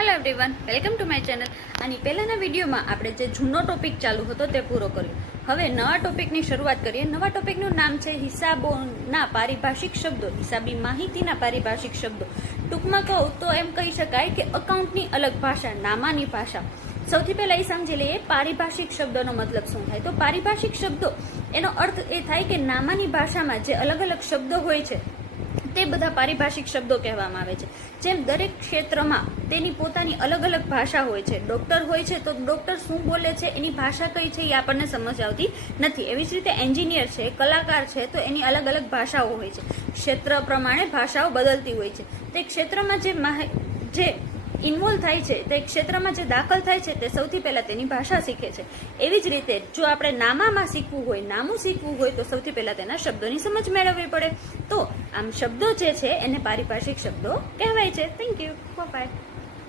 Hello everyone, welcome to my channel. આની પહેલાના વિડીયોમાં આપણે જે જૂનો ટોપિક ચાલુ હતો તે પૂરો કર્યો. હવે નવા ટોપિકની શરૂઆત કરીએ. નવા ટોપિકનું નામ છે હિસાબોના પારિભાષિક શબ્દો, હિસાબી માહિતીના પારિભાષિક શબ્દો. ટૂંકમાં કહું તો એમ કહી શકાય કે અકાઉન્ટની અલગ ભાષા, નામાની ભાષા. સૌથી પહેલા એ સમજી લઈએ પારિભાષિક શબ્દોનો મતલબ શું થાય. તો પારિભાષિક શબ્દો એનો અર્થ એ થાય કે નામાની ભાષામાં જે અલગ અલગ શબ્દો હોય છે તે બધા પારિભાષિક શબ્દો કહેવામાં આવે છે. જેમ દરેક ક્ષેત્રમાં તેની પોતાની અલગ અલગ ભાષા હોય છે. ડોક્ટર હોય છે તો ડોક્ટર શું બોલે છે, એની ભાષા કઈ છે એ આપણને સમજ આવતી નથી. એવી જ રીતે એન્જિનિયર છે, કલાકાર છે, તો એની અલગ અલગ ભાષાઓ હોય છે. ક્ષેત્ર પ્રમાણે ભાષાઓ બદલતી હોય છે. તે ક્ષેત્રમાં જે ઇન્વોલ્વ થાય છે, તે ક્ષેત્રમાં જે દાખલ થાય છે તે સૌથી પહેલા તેની ભાષા શીખે છે. એવી જ રીતે જો આપણે નામામાં શીખવું હોય, નામું શીખવું હોય તો સૌથી પહેલા તેના શબ્દોની સમજ મેળવવી પડે. તો આમ શબ્દો જે છે એને પારિભાષિક શબ્દો કહેવાય છે. Thank you, by.